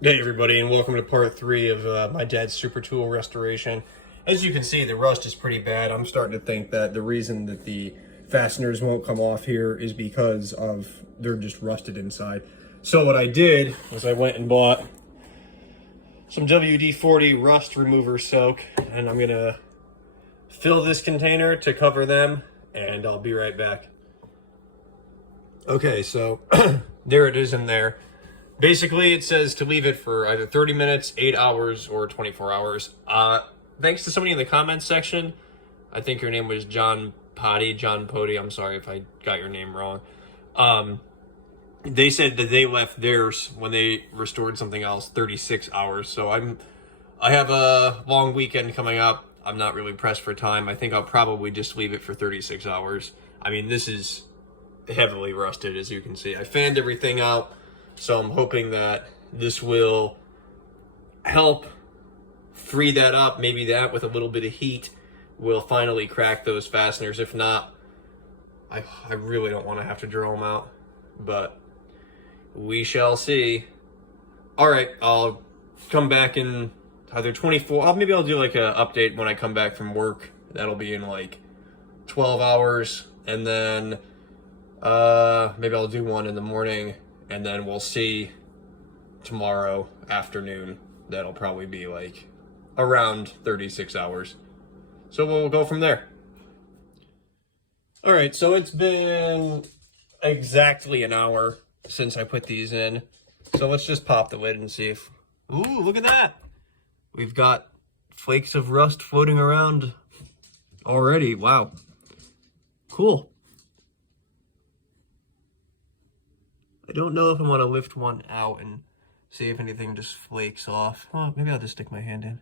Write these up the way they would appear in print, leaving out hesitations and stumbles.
Hey everybody, and welcome to part 3 of my dad's super tool restoration. As you can see, the rust is pretty bad. I'm starting to think that the reason that the fasteners won't come off here is because of they're just rusted inside. So what I did was I went and bought some WD-40 rust remover soak, and I'm gonna fill this container to cover them, and I'll be right back. Okay, so there it is in there. Basically, it says to leave it for either 30 minutes, 8 hours, or 24 hours. Thanks to somebody in the comments section, I think your name was John Potty, I'm sorry if I got your name wrong. They said that they left theirs when they restored something else 36 hours. So I have a long weekend coming up. I'm not really pressed for time. I think I'll probably just leave it for 36 hours. I mean, this is heavily rusted, as you can see. I fanned everything out. So I'm hoping that this will help free that up. Maybe that with a little bit of heat will finally crack those fasteners. If not, I really don't want to have to drill them out, but we shall see. All right, I'll come back in either 24, maybe I'll do like an update when I come back from work. That'll be in like 12 hours. And then maybe I'll do one in the morning. And then we'll see tomorrow afternoon. That'll probably be like around 36 hours. So we'll go from there. All right, so it's been exactly an hour since I put these in. So let's just pop the lid and see if... Ooh, look at that. We've got flakes of rust floating around already. Wow. Cool. I don't know if I want to lift one out and see if anything just flakes off. Oh, maybe I'll just stick my hand in.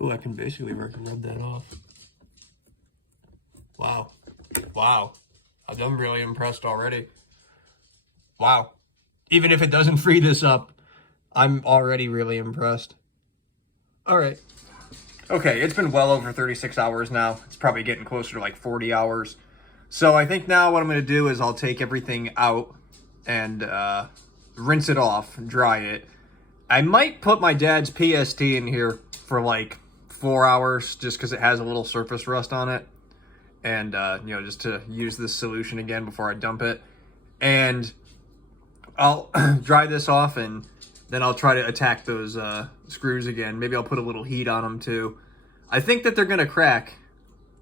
Oh, I can basically rub that off. Wow. Wow. I'm really impressed already. Wow. Even if it doesn't free this up, I'm already really impressed. All right. Okay, it's been well over 36 hours now. It's probably getting closer to like 40 hours. So I think now what I'm going to do is I'll take everything out and rinse it off, dry it. I might put my dad's PST in here for like 4 hours just because it has a little surface rust on it. And, you know, just to use this solution again before I dump it. And I'll dry this off and then I'll try to attack those screws again. Maybe I'll put a little heat on them too. I think that they're going to crack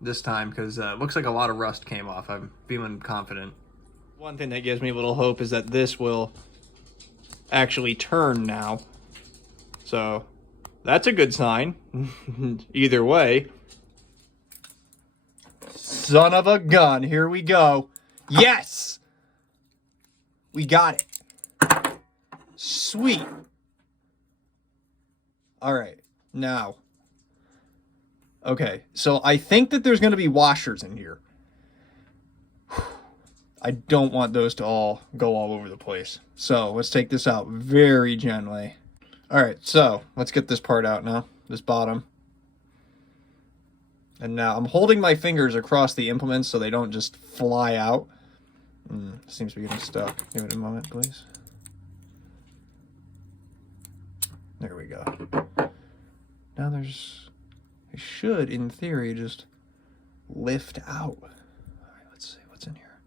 this time because it looks like a lot of rust came off. I'm feeling confident. One thing that gives me a little hope is that this will actually turn now. So that's a good sign. Either way. Son of a gun. Here we go. Yes! We got it. Sweet. All right, now. Okay, so I think that there's going to be washers in here. I don't want those to all go all over the place. So let's take this out very gently. All right, so let's get this part out now, this bottom. And now I'm holding my fingers across the implements so they don't just fly out. Seems to be getting stuck. Give it a moment, please. There we go. Now it should, in theory, just lift out. All right, let's see what's in here.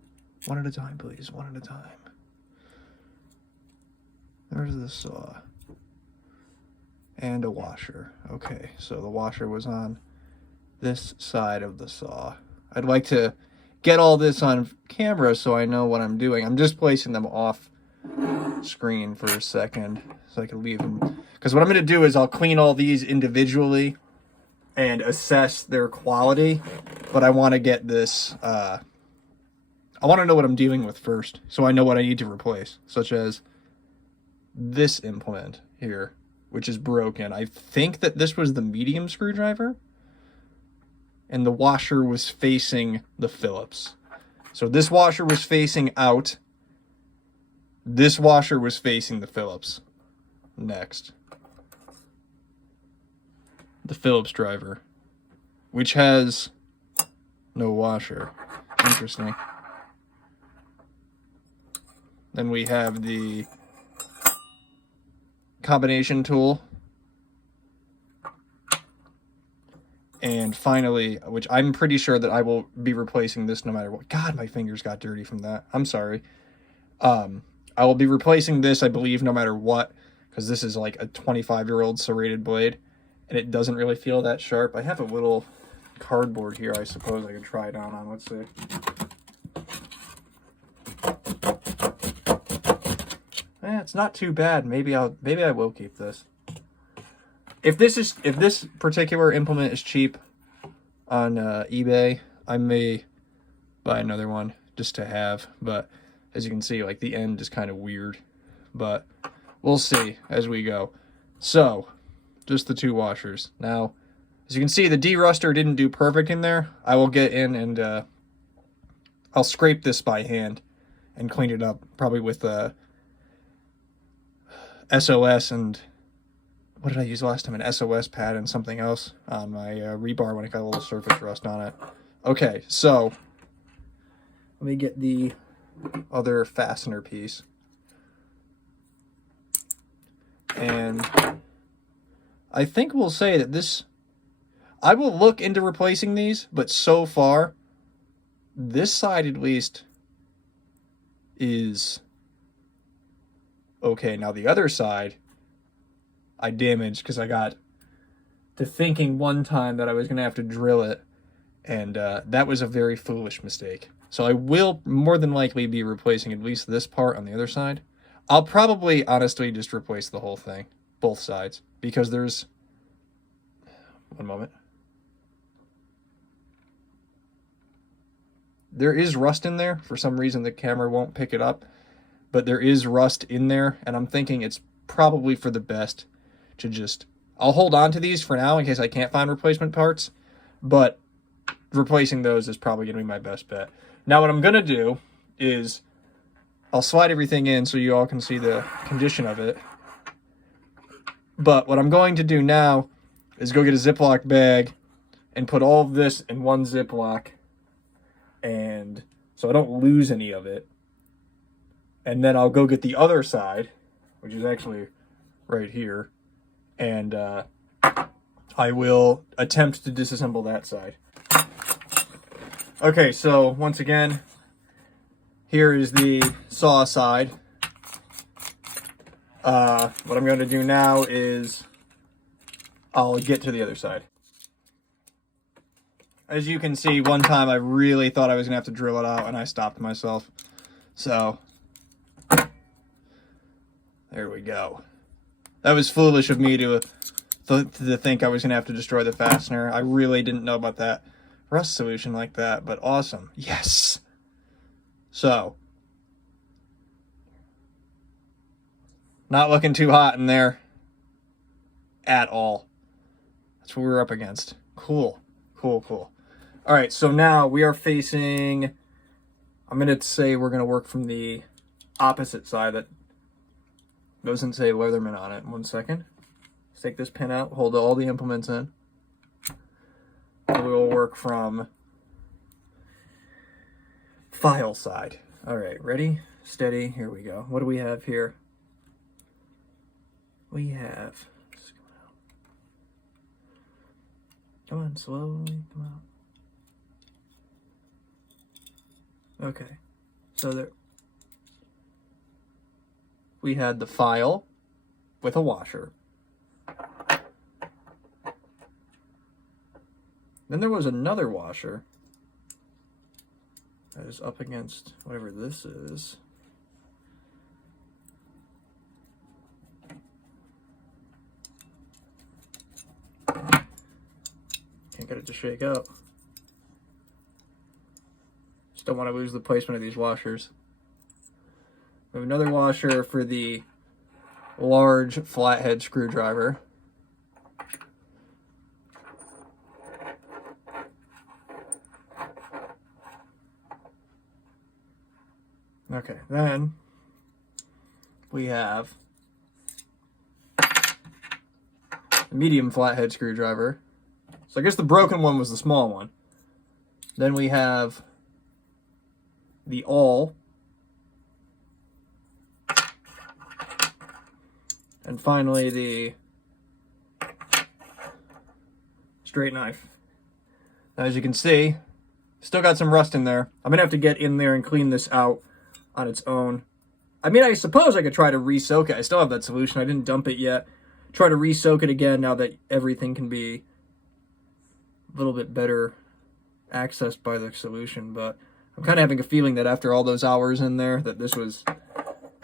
One at a time, please. One at a time. There's the saw. And a washer. Okay, so the washer was on this side of the saw. I'd like to get all this on camera so I know what I'm doing. I'm just placing them off screen for a second so I can leave them. Because what I'm going to do is I'll clean all these individually and assess their quality. But I want to get this, I want to know what I'm dealing with first so I know what I need to replace. Such as this implement here, which is broken. I think that this was the medium screwdriver. And the washer was facing the Phillips. So this washer was facing out. This washer was facing the Phillips. Next. The Phillips driver, which has no washer. Interesting. Then we have the combination tool. And finally, which I'm pretty sure that I will be replacing this no matter what. God, my fingers got dirty from that. I'm sorry. I will be replacing this, I believe, no matter what, because this is like a 25-year-old serrated blade, and it doesn't really feel that sharp. I have a little cardboard here, I suppose I could try it on. Let's see. It's not too bad. Maybe I will keep this. If this particular implement is cheap on eBay, I may buy another one just to have. But as you can see, like, the end is kind of weird. But we'll see as we go. So, just the 2 washers. Now, as you can see, the deruster didn't do perfect in there. I will get in and I'll scrape this by hand and clean it up, probably with SOS and... what did I use last time? An SOS pad and something else on my rebar when it got a little surface rust on it. Okay, so let me get the other fastener piece. And I think we'll say that this... I will look into replacing these, but so far, this side at least is okay. Now the other side I damaged because I got to thinking one time that I was going to have to drill it, and that was a very foolish mistake. So I will more than likely be replacing at least this part on the other side. I'll probably, honestly, just replace the whole thing, both sides, because there's... one moment. There is rust in there. For some reason, the camera won't pick it up, but there is rust in there, and I'm thinking it's probably for the best to just... I'll hold on to these for now in case I can't find replacement parts, but replacing those is probably going to be my best bet. Now what I'm going to do is I'll slide everything in so you all can see the condition of it. But what I'm going to do now is go get a Ziploc bag and put all of this in one Ziploc, and so I don't lose any of it. And then I'll go get the other side, which is actually right here, and I will attempt to disassemble that side. Okay, so once again, here is the saw side. What I'm going to do now is I'll get to the other side. As you can see, one time I really thought I was going to have to drill it out, and I stopped myself. So, there we go. That was foolish of me to think I was going to have to destroy the fastener. I really didn't know about that rust solution like that, but awesome. Yes! So, not looking too hot in there at all. That's what we're up against. Cool. Cool, cool. All right, so now we are facing... I'm going to say we're going to work from the opposite side that doesn't say Leatherman on it. 1 second. Let's take this pin out, hold all the implements in. We'll work from file side. All right, ready? Steady. Here we go. What do we have here? We have... Come on, slowly. Come on. Okay. So there... we had the file with a washer. Then there was another washer that is up against whatever this is. Can't get it to shake up. Just don't want to lose the placement of these washers. We have another washer for the large flathead screwdriver. Okay, then we have the medium flathead screwdriver. So I guess the broken one was the small one. Then we have the awl And finally, the straight knife. Now, as you can see, still got some rust in there. I'm going to have to get in there and clean this out on its own. I mean, I suppose I could try to re-soak it. I still have that solution. I didn't dump it yet. Try to re-soak it again now that everything can be a little bit better accessed by the solution. But I'm kind of having a feeling that after all those hours in there, that this was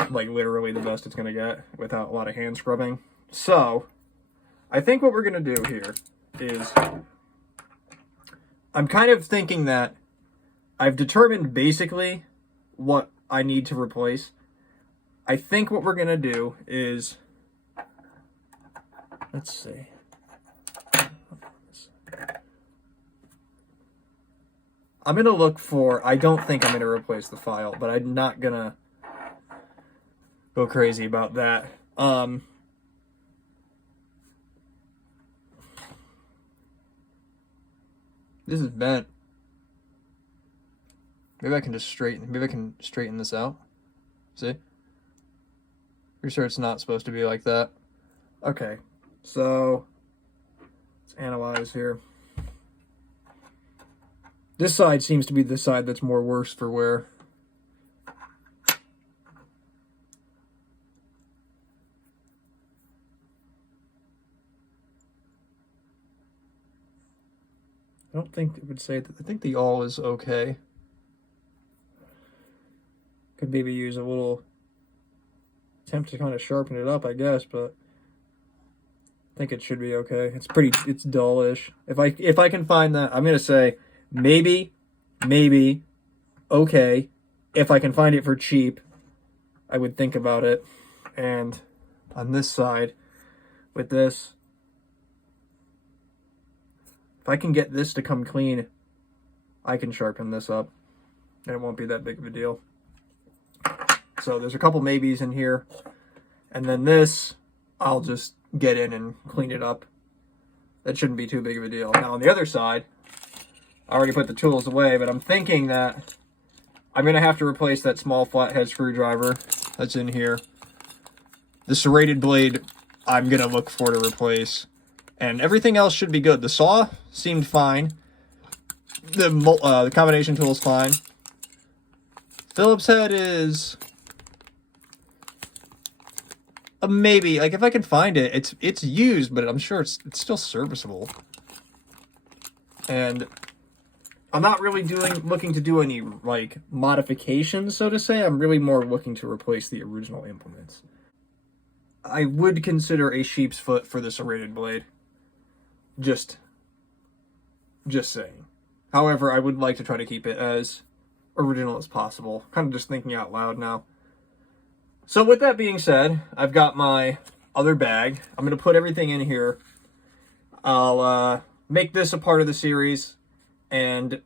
like literally the best it's going to get without a lot of hand scrubbing. So I think what we're going to do here is I'm kind of thinking that I've determined basically what I need to replace. I think what we're going to do is, let's see. I'm going to look for, I don't think I'm going to replace the file, but I'm not going to go crazy about that. This is bent. Maybe I can just straighten this out. See? Pretty sure it's not supposed to be like that. Okay, so let's analyze here. This side seems to be the side that's more worse for wear. I don't think it would say that. I think the awl is okay. Could maybe use a little attempt to kind of sharpen it up, I guess, but I think it should be okay. It's dullish. If I can find that, I'm gonna say maybe, okay. If I can find it for cheap, I would think about it. And on this side, with this, if I can get this to come clean, I can sharpen this up, and it won't be that big of a deal. So there's a couple maybes in here, and then this, I'll just get in and clean it up. That shouldn't be too big of a deal. Now on the other side, I already put the tools away, but I'm thinking that I'm going to have to replace that small flathead screwdriver that's in here. The serrated blade, I'm going to look for to replace. And everything else should be good. The saw seemed fine. The combination tool is fine. Phillips head is a maybe. Like, if I can find it, it's used, but I'm sure it's still serviceable. And I'm not really looking to do any, like, modifications, so to say. I'm really more looking to replace the original implements. I would consider a sheep's foot for the serrated blade. Just saying. However, I would like to try to keep it as original as possible. Kind of just thinking out loud now. So with that being said, I've got my other bag. I'm going to put everything in here. I'll make this a part of the series, and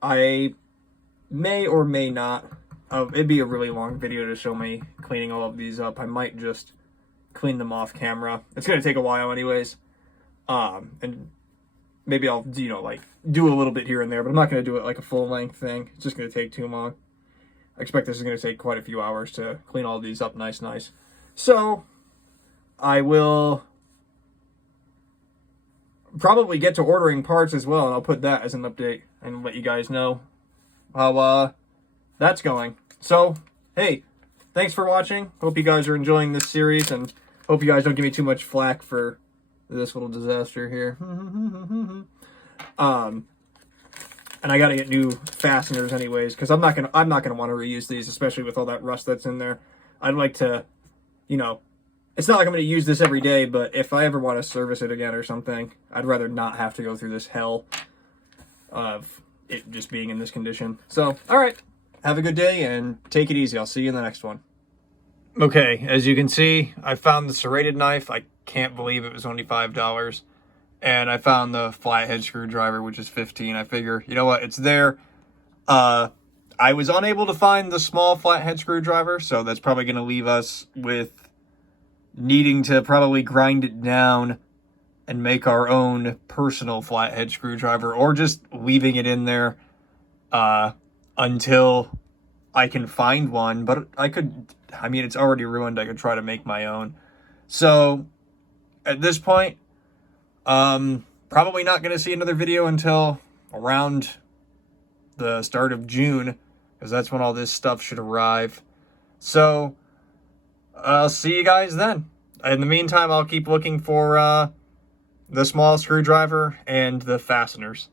I may or may not. It'd be a really long video to show me cleaning all of these up. I might just clean them off camera. It's going to take a while anyways. And maybe I'll, like, do a little bit here and there, but I'm not going to do it like a full-length thing. It's just going to take too long. I expect this is going to take quite a few hours to clean all these up nice. So, I will probably get to ordering parts as well, and I'll put that as an update and let you guys know how that's going. So, hey, thanks for watching. Hope you guys are enjoying this series, and hope you guys don't give me too much flack for this little disaster here. And I gotta get new fasteners anyways, because I'm not gonna want to reuse these, especially with all that rust that's in there. I'd like to, it's not like I'm gonna use this every day, but if I ever want to service it again or something, I'd rather not have to go through this hell of it just being in this condition. So, all right, have a good day and take it easy. I'll see you in the next one. Okay, as you can see, I found the serrated knife. I can't believe it was only $5. And I found the flathead screwdriver, which is $15. I figure, you know what, it's there. I was unable to find the small flathead screwdriver, so that's probably going to leave us with needing to probably grind it down and make our own personal flathead screwdriver, or just leaving it in there until I can find one. But it's already ruined. I could try to make my own. So at this point, probably not going to see another video until around the start of June, because that's when all this stuff should arrive. So I'll see you guys then. In the meantime, I'll keep looking for the small screwdriver and the fasteners.